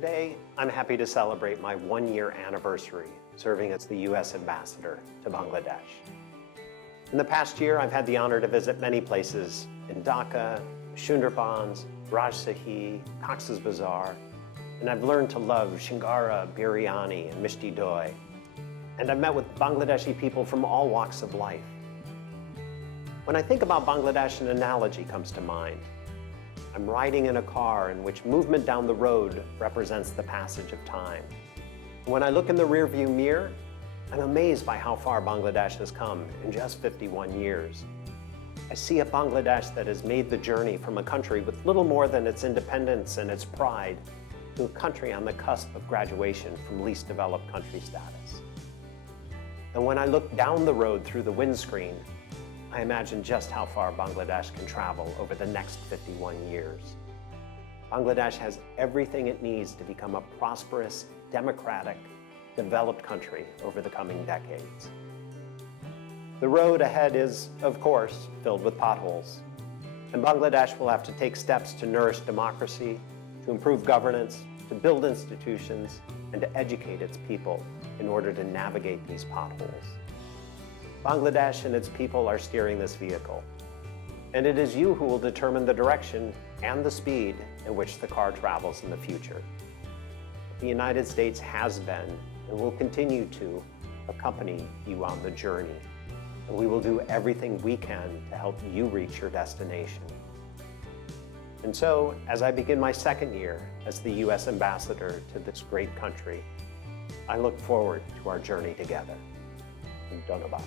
Today, I'm happy to celebrate my one year anniversary serving as the U.S. Ambassador to Bangladesh. In the past year, I've had the honor to visit many places in Dhaka, Shundarbans, Rajshahi, Cox's Bazar, and I've learned to love Shingara, biryani, and mishti doi. And I've met with Bangladeshi people from all walks of life. When I think about Bangladesh, an analogy comes to mind. I'm riding in a car in which movement down the road represents the passage of time. When I look in the rearview mirror, I'm amazed by how far Bangladesh has come in just 51 years. I see a Bangladesh that has made the journey from a country with little more than its independence and its pride to a country on the cusp of graduation from least developed country status. And when I look down the road through the windscreen, I imagine just how far Bangladesh can travel over the next 51 years. Bangladesh has everything it needs to become a prosperous, democratic, developed country over the coming decades. The road ahead is, of course, filled with potholes. And Bangladesh will have to take steps to nourish democracy, to improve governance, to build institutions, and to educate its people in order to navigate these potholes. Bangladesh and its people are steering this vehicle. And it is you who will determine the direction and the speed in which the car travels in the future. The United States has been and will continue to accompany you on the journey. And we will do everything we can to help you reach your destination. And so, as I begin my second year as the U.S. Ambassador to this great country, I look forward to our journey together. Dhanabat.